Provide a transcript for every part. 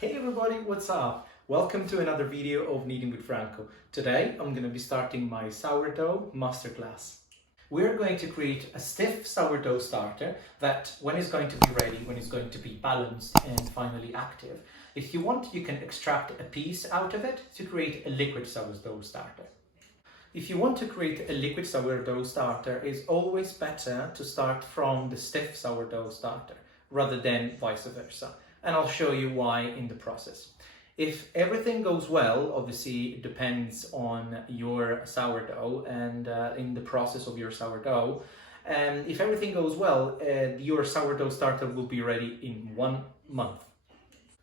Hey everybody, what's up? Welcome to another video of Kneading with Franco. Today I'm going to be starting my sourdough masterclass. We're going to create a stiff sourdough starter that when it's going to be ready, when it's going to be balanced and finally active, if you want you can extract a piece out of it to create a liquid sourdough starter. If you want to create a liquid sourdough starter, it's always better to start from the stiff sourdough starter rather than vice versa. And I'll show you why in the process. If everything goes well, obviously it depends on your sourdough and in the process of your sourdough. And if everything goes well, your sourdough starter will be ready in 1 month.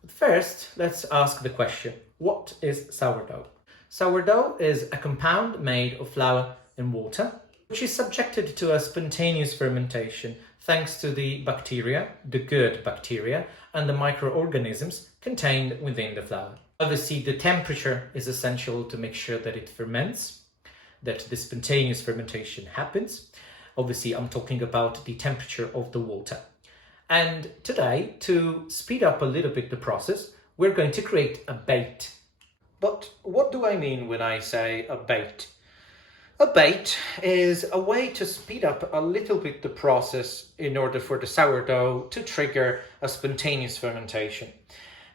But first, let's ask the question, what is sourdough? Sourdough is a compound made of flour and water, which is subjected to a spontaneous fermentation thanks to the bacteria, the good bacteria, and the microorganisms contained within the flour. Obviously, the temperature is essential to make sure that it ferments, that the spontaneous fermentation happens. Obviously, I'm talking about the temperature of the water. And today, to speed up a little bit the process, we're going to create a bait. But what do I mean when I say a bait? A bait is a way to speed up a little bit the process in order for the sourdough to trigger a spontaneous fermentation.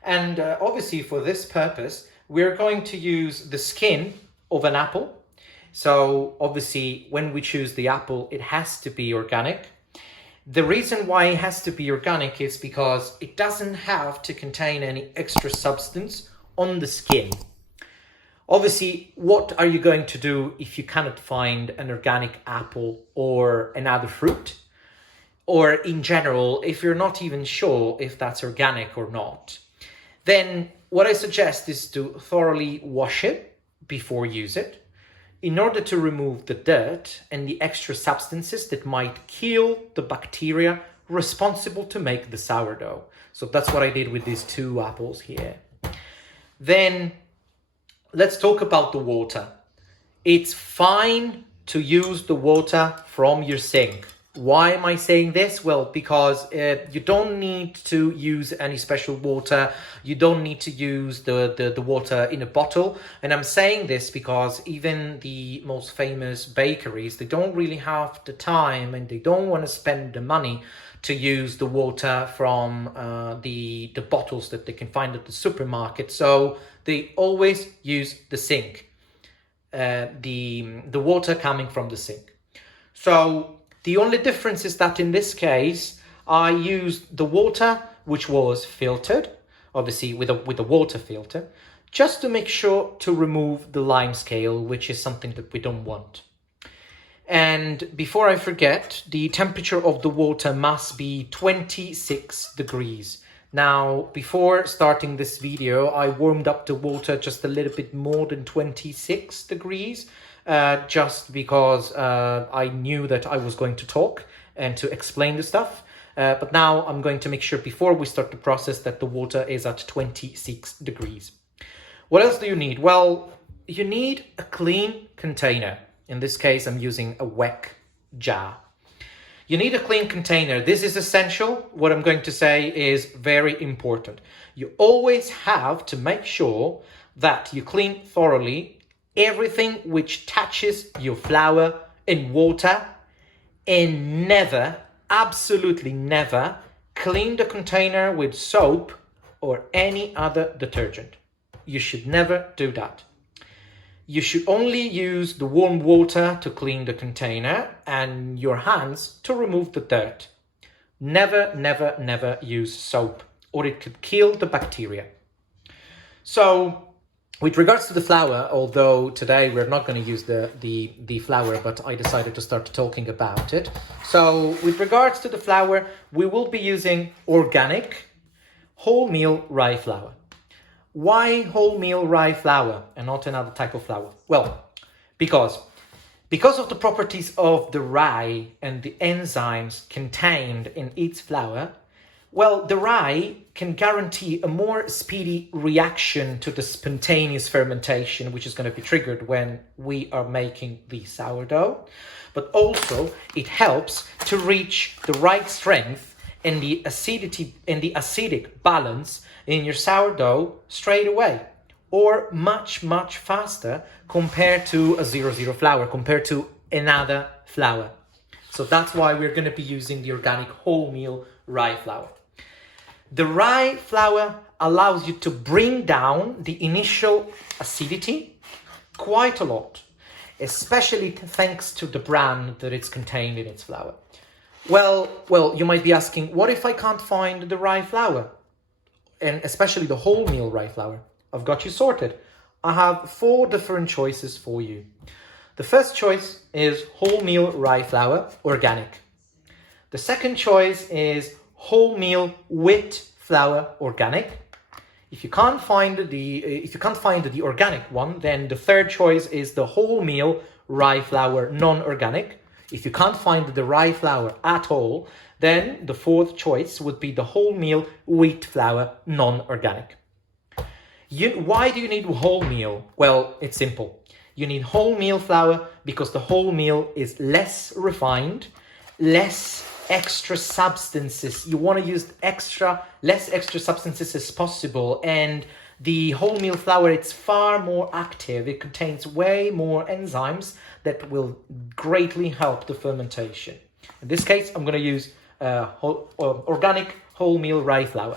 And obviously for this purpose, we're going to use the skin of an apple. So obviously when we choose the apple, it has to be organic. The reason why it has to be organic is because it doesn't have to contain any extra substance on the skin. Obviously, what are you going to do if you cannot find an organic apple or another fruit? Or in general, if you're not even sure if that's organic or not, then what I suggest is to thoroughly wash it before use it in order to remove the dirt and the extra substances that might kill the bacteria responsible to make the sourdough. So that's what I did with these 2 apples here. Then let's talk about the water. It's fine to use the water from your sink. Why am I saying this? Well, because you don't need to use any special water. You don't need to use the water in a bottle. And I'm saying this because even the most famous bakeries, they don't really have the time and they don't want to spend the money to use the water from the bottles that they can find at the supermarket. So they always use the sink, the water coming from the sink. So the only difference is that in this case, I used the water which was filtered, obviously with a water filter, just to make sure to remove the lime scale, which is something that we don't want. And before I forget, the temperature of the water must be 26 degrees. Now, before starting this video, I warmed up the water just a little bit more than 26 degrees, just because I knew that I was going to talk and to explain the stuff. But now I'm going to make sure before we start the process that the water is at 26 degrees. What else do you need? Well, you need a clean container. In this case, I'm using a WEC jar. You need a clean container. This is essential. What I'm going to say is very important. You always have to make sure that you clean thoroughly everything which touches your flour and water, and never, absolutely never, clean the container with soap or any other detergent. You should never do that. You should only use the warm water to clean the container and your hands to remove the dirt. Never, never, never use soap or it could kill the bacteria. So with regards to the flour, although today we're not going to use the flour, but I decided to start talking about it. So with regards to the flour, we will be using organic wholemeal rye flour. Why wholemeal rye flour and not another type of flour? Well, because of the properties of the rye and the enzymes contained in its flour, well, the rye can guarantee a more speedy reaction to the spontaneous fermentation, which is going to be triggered when we are making the sourdough. But also, it helps to reach the right strength and the acidity and the acidic balance in your sourdough straight away, or much, much faster compared to a 00 flour, compared to another flour. So that's why we're going to be using the organic wholemeal rye flour. The rye flour allows you to bring down the initial acidity quite a lot, especially thanks to the bran that it's contained in its flour. Well, you might be asking, what if I can't find the rye flour? And especially the wholemeal rye flour. I've got you sorted. I have 4 different choices for you. The first choice is wholemeal rye flour, organic. The second choice is wholemeal wheat flour, organic. If you can't find the organic one, then the third choice is the wholemeal rye flour, non-organic. If you can't find the rye flour at all, then the fourth choice would be the wholemeal wheat flour, non-organic. Why do you need wholemeal? Well, it's simple. You need wholemeal flour because the wholemeal is less refined, less extra substances. You want to use less extra substances as possible, and the wholemeal flour, it's far more active. It contains way more enzymes that will greatly help the fermentation. In this case, I'm going to use organic wholemeal rye flour.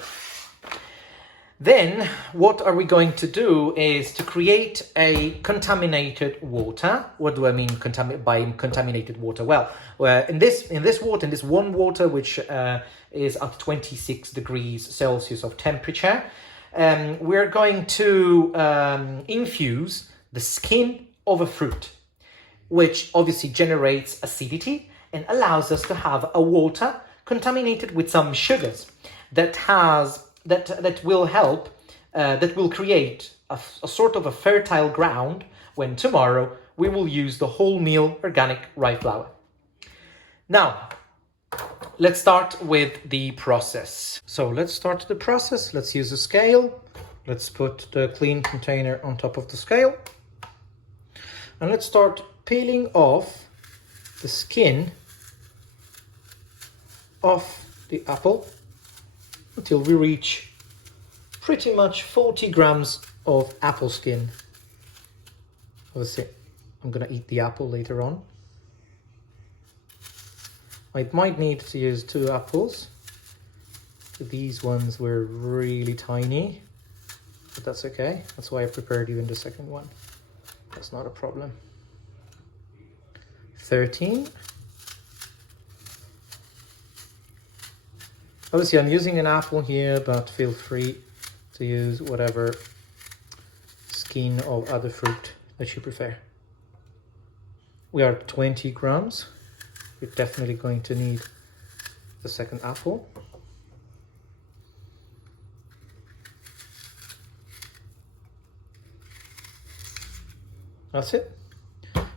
Then what are we going to do is to create a contaminated water. What do I mean by contaminated water? Well, in this warm water, which is at 26 degrees Celsius of temperature, we're going to infuse the skin of a fruit, which obviously generates acidity and allows us to have a water contaminated with some sugars that will create a sort of a fertile ground when tomorrow we will use the wholemeal organic rye flour. Now, let's start with the process. So let's start the process. Let's use a scale. Let's put the clean container on top of the scale. And let's start peeling off the skin of the apple until we reach pretty much 40 grams of apple skin. Obviously, I'm going to eat the apple later on. I might need to use 2 apples. These ones were really tiny, but that's okay. That's why I prepared even the second one. That's not a problem. 13. Obviously, I'm using an apple here, but feel free to use whatever skin of other fruit that you prefer. We are 20 grams. We're definitely going to need the second apple. That's it.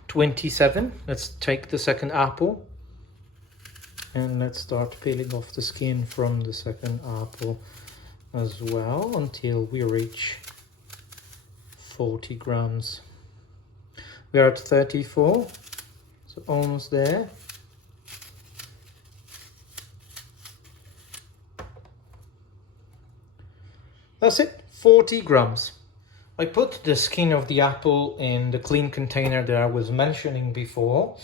27. Let's take the second apple. And let's start peeling off the skin from the second apple as well until we reach 40 grams. We are at 34, so almost there. That's it, 40 grams. I put the skin of the apple in the clean container that I was mentioning before.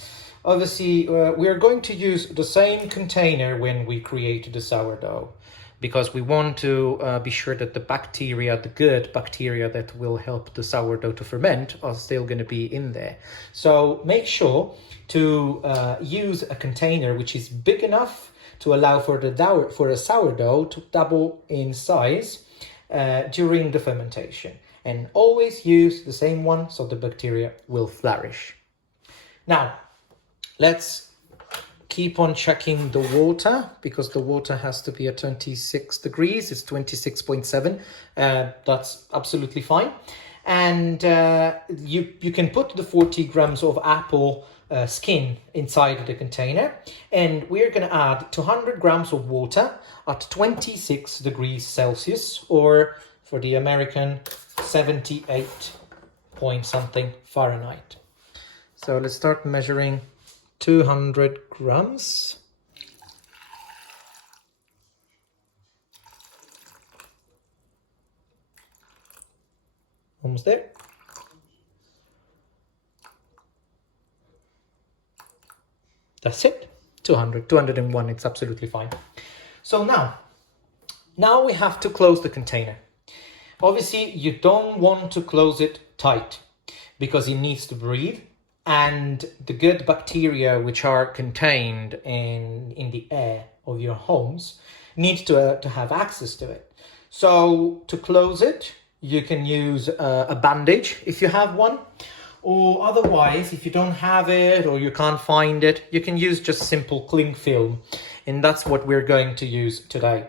Obviously, we are going to use the same container when we create the sourdough, because we want to be sure that the bacteria, the good bacteria that will help the sourdough to ferment, are still going to be in there. So make sure to use a container which is big enough to allow for a sourdough to double in size during the fermentation. And always use the same one so the bacteria will flourish. Now, let's keep on checking the water, because the water has to be at 26 degrees. It's 26.7. That's absolutely fine. And you can put the 40 grams of apple skin inside the container. And we're going to add 200 grams of water at 26 degrees Celsius, or for the American, 78 point something Fahrenheit. So let's start measuring 200 grams. Almost there. That's it. 200, 201, it's absolutely fine. So now we have to close the container. Obviously, you don't want to close it tight because it needs to breathe, and the good bacteria which are contained in the air of your homes need to have access to it. So to close it, you can use a bandage if you have one, or otherwise, if you don't have it or you can't find it, you can use just simple cling film, and that's what we're going to use today.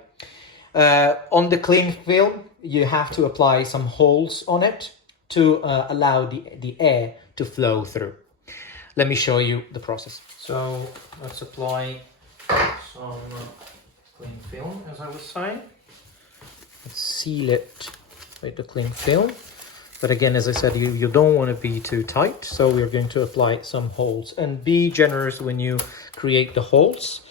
On the cling film, you have to apply some holes on it to allow the air to flow through. Let me show you the process. So let's apply some cling film, as I was saying. Let's seal it with the cling film. But again, as I said, you don't want to be too tight. So we're going to apply some holes, and be generous when you create the holes.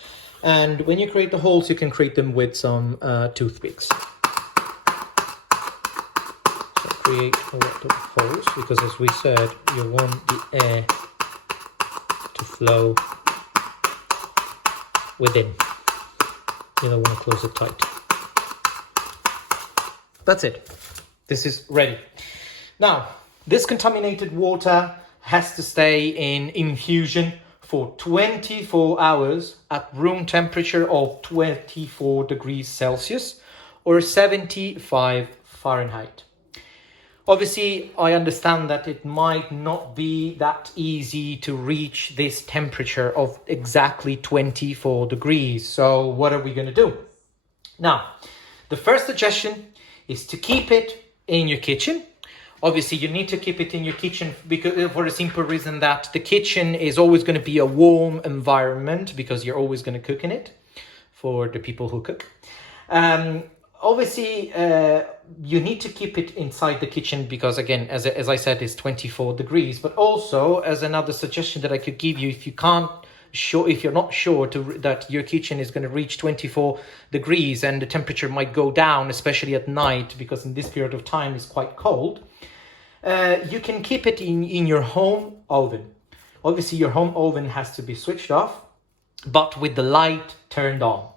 And when you create the holes, you can create them with some toothpicks. So create a lot of holes, because as we said, you want the air to flow within. You don't want to close it tight. That's it. This is ready. Now, this contaminated water has to stay in infusion for 24 hours at room temperature of 24 degrees Celsius or 75 Fahrenheit. Obviously, I understand that it might not be that easy to reach this temperature of exactly 24 degrees. So what are we going to do? Now, the first suggestion is to keep it in your kitchen. Obviously, you need to keep it in your kitchen because for a simple reason that the kitchen is always going to be a warm environment, because you're always going to cook in it for the people who cook. Obviously, you need to keep it inside the kitchen because, again, as I said, it's 24 degrees. But also, as another suggestion that I could give you, if you're not sure that your kitchen is going to reach 24 degrees and the temperature might go down, especially at night, because in this period of time it's quite cold, you can keep it in your home oven. Obviously, your home oven has to be switched off, but with the light turned on.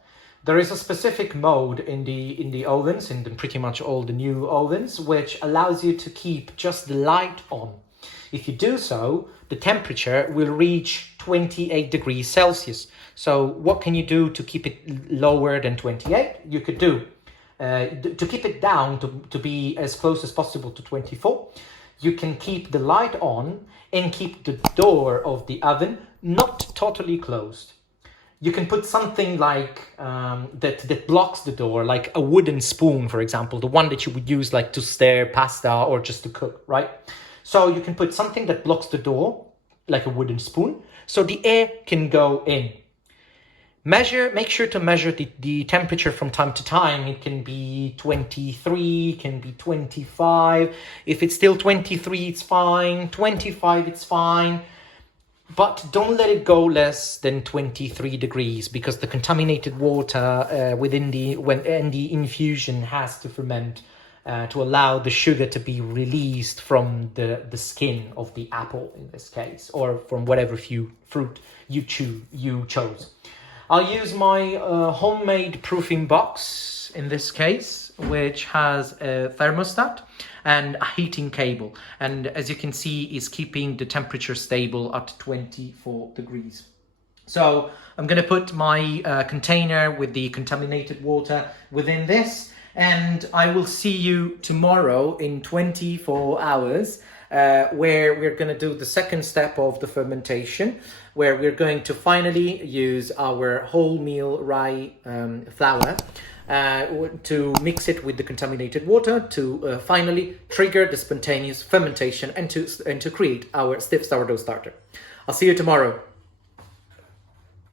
There is a specific mode in the ovens, in pretty much all the new ovens, which allows you to keep just the light on. If you do so, the temperature will reach 28 degrees Celsius. So what can you do to keep it lower than 28? You could do, to keep it down to be as close as possible to 24, you can keep the light on and keep the door of the oven not totally closed. You can put something like that blocks the door, like a wooden spoon, for example, the one that you would use like to stir pasta or just to cook, right? So you can put something that blocks the door, like a wooden spoon, so the air can go in. Make sure to measure the temperature from time to time. It can be 23, can be 25. If it's still 23, it's fine. 25, it's fine. But don't let it go less than 23 degrees, because the contaminated water within the infusion has to ferment to allow the sugar to be released from the skin of the apple in this case, or from whatever fruit you chose. I'll use my homemade proofing box in this case, which has a thermostat and a heating cable. And as you can see, is keeping the temperature stable at 24 degrees. So I'm going to put my container with the contaminated water within this, and I will see you tomorrow in 24 hours, where we're going to do the second step of the fermentation, where we're going to finally use our wholemeal rye flour to mix it with the contaminated water to finally trigger the spontaneous fermentation and to create our stiff sourdough starter. I'll see you tomorrow.